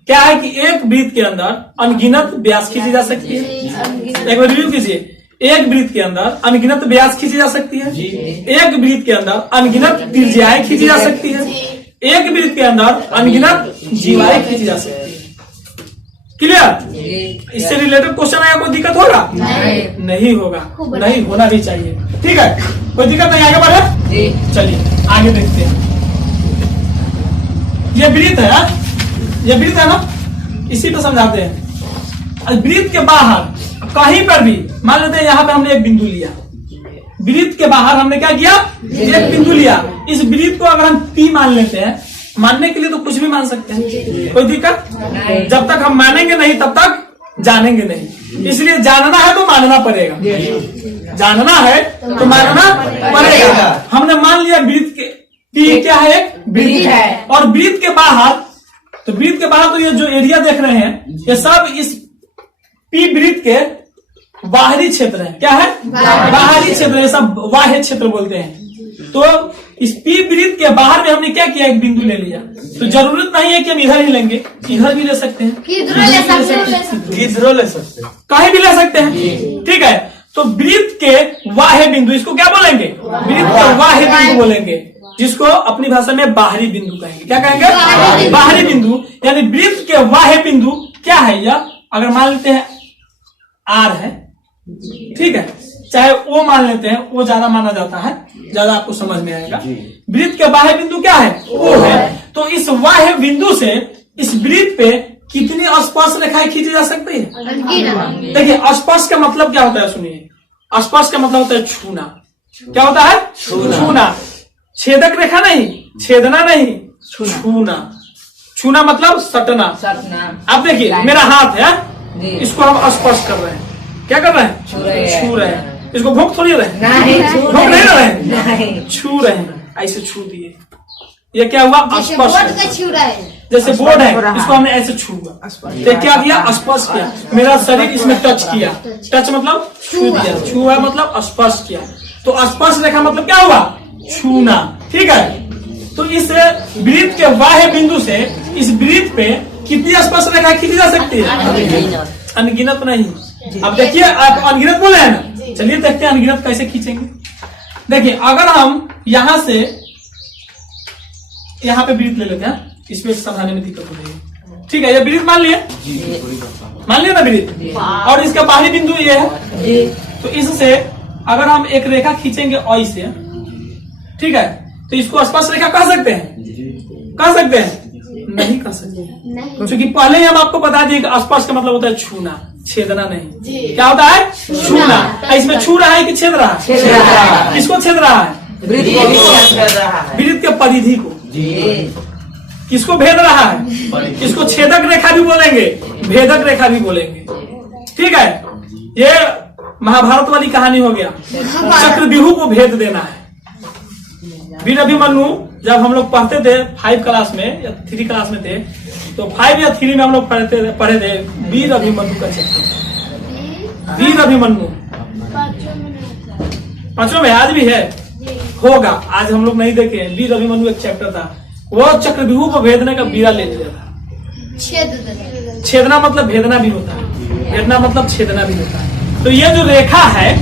क्या है कि एक वृत्त के अंदर अनगिनत व्यास खींची जा सकती है। एक बार रिव्यू कीजिए, एक वृत्त के अंदर अनगिनत व्यास खींची जा सकती है, एक वृत्त के अंदर अनगिनत त्रिज्याएं खींची जा सकती है, एक वृत्त के अंदर अनगिनत जीवाएं खींची जा सकती है। क्लियर? इससे रिलेटेड क्वेश्चन आया, कोई दिक्कत होगा? नहीं होगा, नहीं होना भी चाहिए, ठीक है। कोई दिक्कत नहीं, आगे बढ़े। चलिए आगे देखते हैं। ये वृत्त है, ये वृत्त है ना, इसी पे समझाते हैं। वृत्त के बाहर कहीं पर भी मान लेते हैं, यहाँ पे हमने एक बिंदु लिया, वृत्त के बाहर हमने क्या किया, एक बिंदु लिया। इस वृत्त को अगर हम P मान लेते हैं, मानने के लिए तो कुछ भी मान सकते हैं, कोई दिक्कत? जब तक हम मानेंगे नहीं तब तक जानेंगे नहीं, इसलिए जानना है तो मानना पड़ेगा, जानना है तो मानना पड़ेगा। हमने मान लिया वृत्त के P क्या है, एक वृत्त है, और वृत्त के बाहर, तो वृत्त के बाहर तो ये जो एरिया देख रहे हैं ये सब इस P वृत्त के बाहरी क्षेत्र है। क्या है? बाहरी क्षेत्र, ये सब बाह्य क्षेत्र बोलते हैं। तो इस P वृत्त के बाहर में हमने क्या किया, एक बिंदु ले लिया। तो जरूरत नहीं है कि हम इधर ही लेंगे, इधर भी ले सकते हैं, किधरों ले सकते हैं, कहीं भी ले सकते हैं, ठीक है। तो वृत्त के बाह्य बिंदु, इसको क्या बोलेंगे, वृत्त के बाह्य बिंदु बोलेंगे, जिसको अपनी भाषा में बाहरी बिंदु कहेंगे। क्या कहेंगे? बाहरी बिंदु। यानी वृत्त के बाह्य बिंदु क्या है, यह अगर मान लेते हैं R है, ठीक है, चाहे O मान लेते हैं, O ज्यादा माना जाता है, ज्यादा आपको समझ में आएगा। वृत्त के बाह्य बिंदु क्या है, O है। तो इस बाह्य बिंदु से इस वृत्त पे कितनी स्पर्श रेखाएं खींची जा सकती है? देखिए, स्पर्श का मतलब क्या होता है, सुनिए। स्पर्श का मतलब होता है छूना। क्या होता है? छूना। छेदक रेखा नहीं, छेदना नहीं, छूना। छूना मतलब सटना। अब देखिए, मेरा हाथ है, इसको हम स्पर्श कर रहे हैं, क्या कर रहे हैं, छू रहे हैं। इसको भोग थोड़ी रहे, भोग नहीं रहे हैं, छू रहे हैं, ऐसे छू दिए। ये क्या हुआ, स्पर्श। जैसे बोर्ड है, इसको हमने ऐसे छुआ, तो क्या किया, स्पर्श किया। मेरा शरीर इसमें टच किया, टच मतलब छू दिया, छुआ मतलब स्पर्श किया। तो स्पर्श रेखा मतलब क्या हुआ, छूना, ठीक है। तो इस वृत्त के बाह्य बिंदु से इस वृत्त पे कितनी स्पर्श रेखा खींची जा सकती है? अनगिनत नहीं। अब देखिए, आप अनगिनत बोले हैं ना, चलिए देखते हैं अनगिनत कैसे खींचेंगे। देखिए, अगर हम यहां से यहाँ पे वृत्त ले लेते हैं, इसमें समझाने में दिक्कत हो रही है, ठीक है। ये वृत्त मान लिया ना वृत्त, और इसका बाहरी बिंदु ये है। तो इससे अगर हम एक रेखा खींचेंगे ऐसे, ठीक है, तो इसको स्पर्श रेखा कह सकते हैं? कह सकते हैं? नहीं कह सकते, क्योंकि पहले ही हम आपको बता दिए कि स्पर्श का मतलब होता है छूना, छेदना नहीं। क्या होता है? छूना। इसमें छू रहा है कि छेद रहा है? किसको छेद रहा है? वृत्त के परिधि को। किसको भेद रहा है? इसको छेदक रेखा भी बोलेंगे, भेदक रेखा भी बोलेंगे, ठीक है। ये महाभारत वाली कहानी हो गया, चक्रव्यूह को भेद देना है। वीर अभिमन्यु जब हम लोग पढ़ते थे 5 क्लास में या 3 क्लास में थे, तो 5 या 3 में हम लोग पढ़े थे वीर अभिमन्यु का चैप्टर। वीर अभिमन्यु 5 में आज भी है, होगा, आज हम लोग नहीं देखे। वीर अभिमन्यु एक चैप्टर था, वो चक्रव्यूह को भेदने का बीड़ा ले लिया था। छेदना मतलब भेदना भी होता है, भेदना मतलब छेदना भी होता है। तो ये जो रेखा है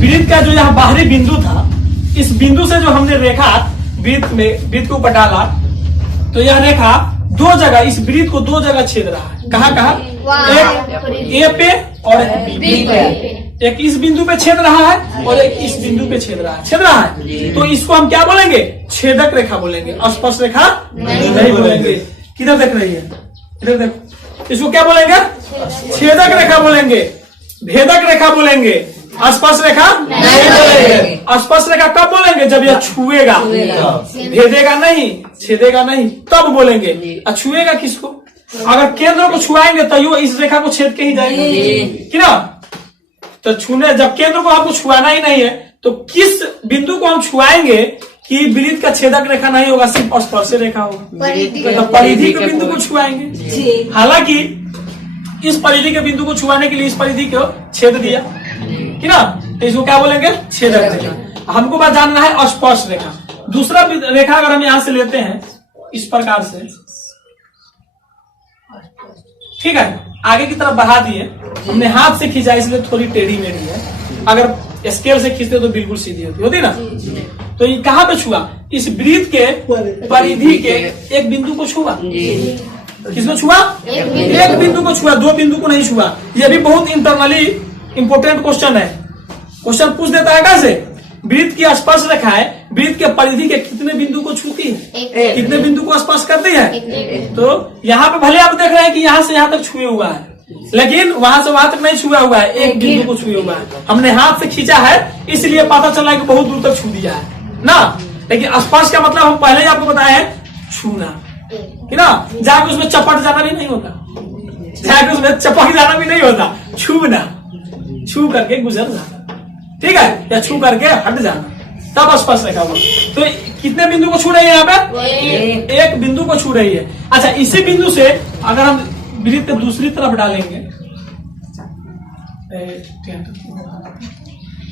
वृत्त का, जो यहाँ बाहरी बिंदु था, इस बिंदु से जो हमने रेखा वृत्त के ऊपर डाला, तो यह रेखा दो जगह, इस वृत्त को 2 जगह छेद रहा है। कहाँ कहाँ? एक ए पे और एक बी पे। एक इस बिंदु पे छेद रहा है और एक इस बिंदु पे छेद रहा है, तो इसको हम क्या बोलेंगे? छेदक रेखा बोलेंगे, स्पर्श रेखा नहीं बोलेंगे। किधर देख रही है? इधर देखो, इसको क्या बोलेंगे? छेदक रेखा बोलेंगे, भेदक रेखा बोलेंगे, स्पर्श रेखा नहीं बोलेंगे। स्पर्श रेखा कब बोलेंगे? जब यह छुएगा, भेदेगा नहीं, छेदेगा नहीं, तब बोलेंगे। और छुएगा किसको? अगर केंद्र को छुआएंगे तो यो इस रेखा को छेद के ही जाएंगे कि ना। तो छूने, जब केंद्र को आपको छुआना ही नहीं है तो किस बिंदु को हम छुआएंगे कि वृत्त का छेदक रेखा नहीं होगा, सिर्फ स्पर्श रेखा होगा। तो परिधि के बिंदु को छुआएंगे। हालांकि इस परिधि के बिंदु को छुआने के लिए इस परिधि को छेद दिया कि ना, तो इसको क्या बोलेंगे? छेदक रेखा। हमको बात जानना है स्पर्श रेखा। दूसरा रेखा अगर हम यहां से लेते हैं इस प्रकार से, ठीक है, आगे की तरफ बढ़ा दिए, हमने हाथ से खींचा इसलिए थोड़ी टेढ़ी मेढ़ी है, अगर स्केल से खींचते तो बिल्कुल सीधी होती ना। तो ये कहाँ पे छुआ? इस वृत्त के परिधि के एक बिंदु को छुआ। किसको छुआ? एक बिंदु को छुआ, दो बिंदु को नहीं छुआ। ये भी बहुत इंटरनली इंपोर्टेंट क्वेश्चन है। क्वेश्चन पूछ देता है कैसे? वृत्त की स्पर्श रेखा है, वृत्त के परिधि के कितने बिंदु को छूती है, कितने बिंदु को स्पर्श करती है। तो यहाँ पे भले आप देख रहे हैं कि यहाँ से यहाँ तक छुए हुआ है, लेकिन वहां से वहां तक नहीं छुआ हुआ है, एक बिंदु को छुए हुआ है। हमने हाथ से खींचा है इसलिए पता चला कि बहुत दूर तक छू दिया है ना। लेकिन स्पर्श का मतलब हम पहले ही आपको बताया है छूना कि ना। जाके उसमें चपट जाना भी नहीं होता, जाके उसमें चपक जाना भी नहीं होता, छूना, छू करके गुजर जाना, ठीक है, या छू करके हट जाना, तब स्पर्श रेखा हुआ। तो कितने बिंदु को छू रही है यहाँ पे? एक बिंदु को छू रही है। अच्छा, इसी बिंदु से अगर हम वृत्त दूसरी तरफ डालेंगे,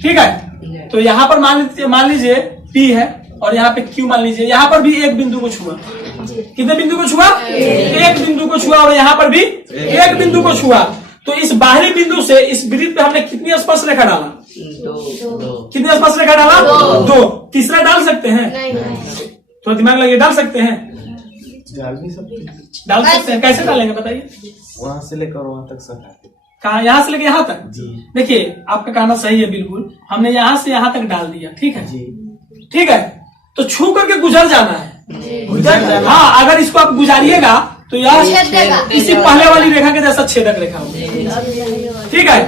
ठीक है, तो यहाँ पर मान लीजिए P है और यहाँ पे Q मान लीजिए, यहाँ पर भी एक बिंदु को छुआ। कितने बिंदु को छुआ? एक बिंदु को छुआ, और यहाँ पर भी एक बिंदु को छुआ। तो इस बाहरी बिंदु से इस वृत्त पे हमने कितनी स्पर्श रेखा डाला? कितनी स्पर्श रेखा डाला? दो। तीसरा डाल सकते हैं? तो दिमाग लगे, डाल सकते हैं, डाल सकते हैं। कैसे डालेंगे बताइए? वहां से लेकर वहां तक सका। कहा? यहाँ से लेकर यहाँ तक? देखिए, आपका कहना सही है बिल्कुल। हमने यहाँ से यहाँ तक डाल दिया, ठीक है, ठीक है। तो छू करके गुजर जाना है। हाँ, अगर इसको आप गुजारिएगा तो यह इसी पहले वाली रेखा के जैसा छेदक रेखा होगा, ठीक है।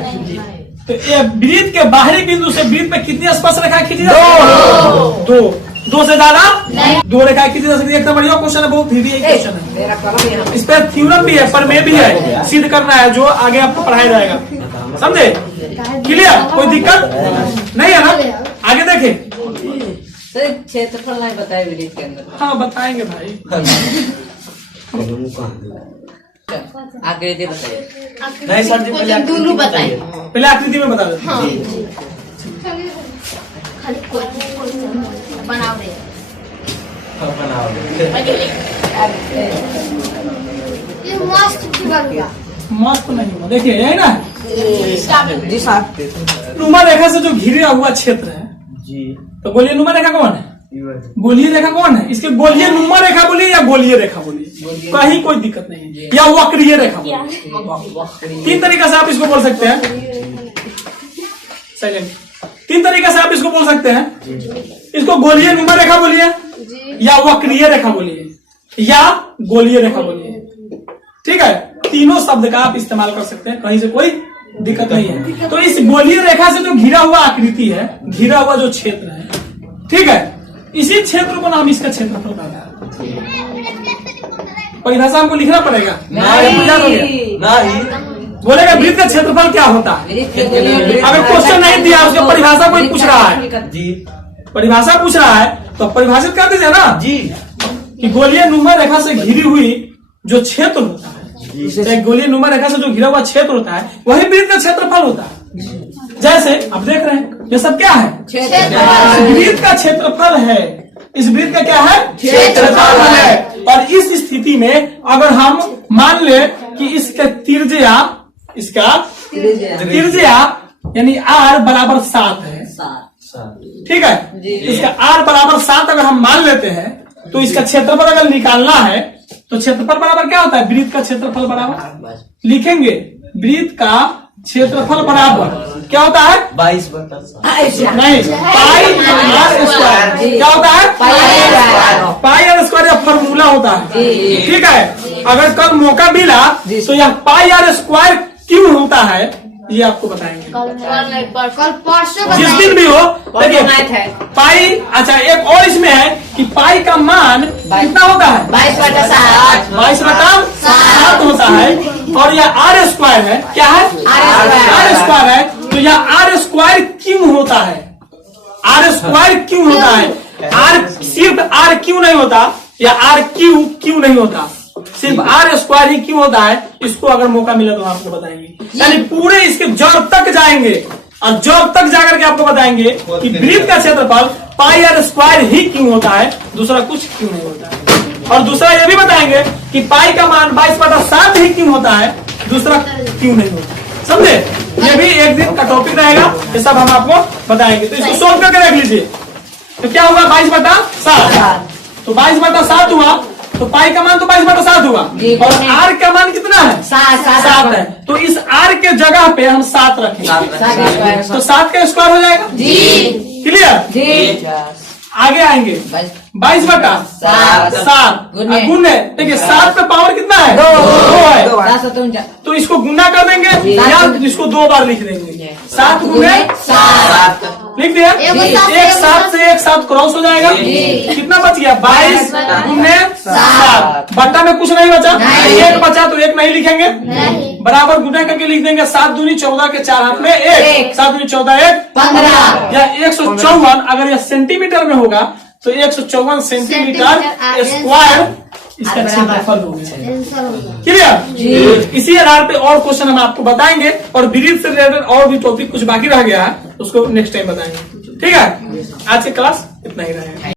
तो ये वृत्त के बाहरी बिंदु से वृत्त पे कितनी स्पर्श रेखा खींची जा सकती है? दो से ज्यादा दो रेखा खींची जा सकती है। एकदम बढ़िया क्वेश्चन है, बहुत हेवी क्वेश्चन है। इस पर थ्योरम भी है, प्रमेय भी है, सिद्ध करना है, जो आगे आपको पढ़ाया जाएगा। समझे? क्लियर? कोई दिक्कत नहीं है ना? आगे देखें। क्षेत्रफल नहीं बताए वृत्त के अंदर? हाँ, बताएंगे भाई। आकृति बताइए। नहीं सर जी, पहले दोनों बताएं। पहले आकृति में बता देते हैं। बनाओ दे। ये मस्त बनेगा। मस्त नहीं हुआ, देखिए यही ना, जी साहब। नुमा रेखा से जो घिरा हुआ क्षेत्र है जी, तो गोलीय नुमा रेखा कौन है? गोलीय रेखा कौन है? इसके गोलीय नुमा रेखा बोलिए या गोलीय रेखा बोलिए, कहीं कोई दिक्कत नहीं है, या वक्रीय रेखा बोलिए। तीन तरीका से आप इसको बोल सकते हैं। साइलेंट। तीन तरीका से आप इसको बोल सकते हैं। इसको गोलीय नुमा रेखा बोलिए, या वक्रीय रेखा बोलिए, या गोलीय रेखा बोलिए, ठीक है। तीनों शब्द का आप इस्तेमाल कर सकते हैं, कहीं से कोई दिक्कत नहीं है। तो इस गोलीय रेखा से जो घिरा हुआ आकृति है, घिरा हुआ जो क्षेत्र है, ठीक है, इसी क्षेत्र को नाम इसका क्षेत्रफल कहता है। परिभाषा हमको लिखना पड़ेगा, नहीं बोलेगा वृत्त का क्षेत्रफल क्या होता है। अगर क्वेश्चन नहीं दिया, उसका परिभाषा कोई पूछ रहा है जी, परिभाषा पूछ रहा है तो परिभाषित कर दीजिए ना जी, कि गोलीय नुमा रेखा से घिरी हुई जो क्षेत्र होता है, गोलीय नुमा रेखा से जो घिरा हुआ क्षेत्र होता है, वही वृत्त का क्षेत्रफल होता है। जैसे आप देख रहे हैं, ये सब क्या है? वृत्त का क्षेत्रफल है। इस वृत्त का क्या है? क्षेत्रफल है। और इस स्थिति में अगर हम मान ले कि इसका त्रिज्या यानी r बराबर 7 है, ठीक है, इसका r बराबर 7 अगर हम मान लेते हैं, तो इसका क्षेत्रफल अगर निकालना है तो क्षेत्रफल बराबर क्या होता है? वृत्त का क्षेत्रफल बराबर लिखेंगे, वृत्त का क्षेत्रफल बराबर क्या होता है? 22/7। नहीं, पाई आर स्क्वायर। क्या होता है? पाई आर स्क्वायर या फॉर्मूला होता है, ठीक है। अगर कल मौका मिला तो यह पाई आर स्क्वायर क्यों होता है ये आपको बताएंगे। कल परसों जिस बताएंगे। दिन भी हो परसों मैथ है। पाई, अच्छा एक और इसमें है कि पाई का मान कितना होता है? 22/7। 22/7 होता है। और यह आर स्क्वायर है। क्या है? आर स्क्वायर है। तो यह आर स्क्वायर क्यों होता है? आर स्क्वायर क्यों होता है? आर सिर्फ आर क्यों नहीं होता, या आर क्यू क्यों नहीं होता, सिर्फ आर स्क्वायर ही क्यों होता है? इसको अगर मौका मिला तो आपको बताएंगे। यानी पूरे इसके जड़ तक जाएंगे और जड़ तक जाकर के आपको बताएंगे कि वृत्त का क्षेत्रफल पाई आर स्क्वायर ही क्यों होता है, दूसरा कुछ क्यों नहीं होता है। और दूसरा ये भी बताएंगे कि पाई का मान 22/7 ही क्यों होता है, दूसरा क्यों नहीं होता है। समझे? ये भी एक दिन का टॉपिक रहेगा, ये सब हम आपको बताएंगे। तो इसको सोल्व करके रख लीजिए। तो क्या हुआ? 22/7। तो 22/7 हुआ तो पाई का मान तो 22/7 हुआ। और आर का मान कितना है? 7 है। तो इस आर के जगह पे हम 7 रखेंगे तो 7 का स्क्वायर हो जाएगा। क्लियर? आगे आएंगे 22/7 गुण है। देखिए 7 पे पावर कितना है? 2 है। तो इसको गुना कर देंगे या इसको 2 बार लिख देंगे। 7 गुने 7 लिख दिया। एक 7 से एक 7 क्रॉस हो जाएगा। कितना बच गया? 22 गुने 7। बट्टा में कुछ नहीं बचा, एक बचा तो एक नहीं लिखेंगे, बराबर गुना करके लिख देंगे। 7 दूनी 14 के 4 हाथ में 1, 7 दूनी 14 1 15 या 154। अगर यह सेंटीमीटर में होगा तो 154 सेंटीमीटर स्क्वायर इसका क्षेत्रफल हो गया। क्लियर? इसी आधार पे और क्वेश्चन हम आपको बताएंगे और वृत्त से रिलेटेड और भी टॉपिक कुछ बाकी रह गया है उसको नेक्स्ट टाइम बताएंगे। ठीक है? आज की क्लास इतना ही रहेगा।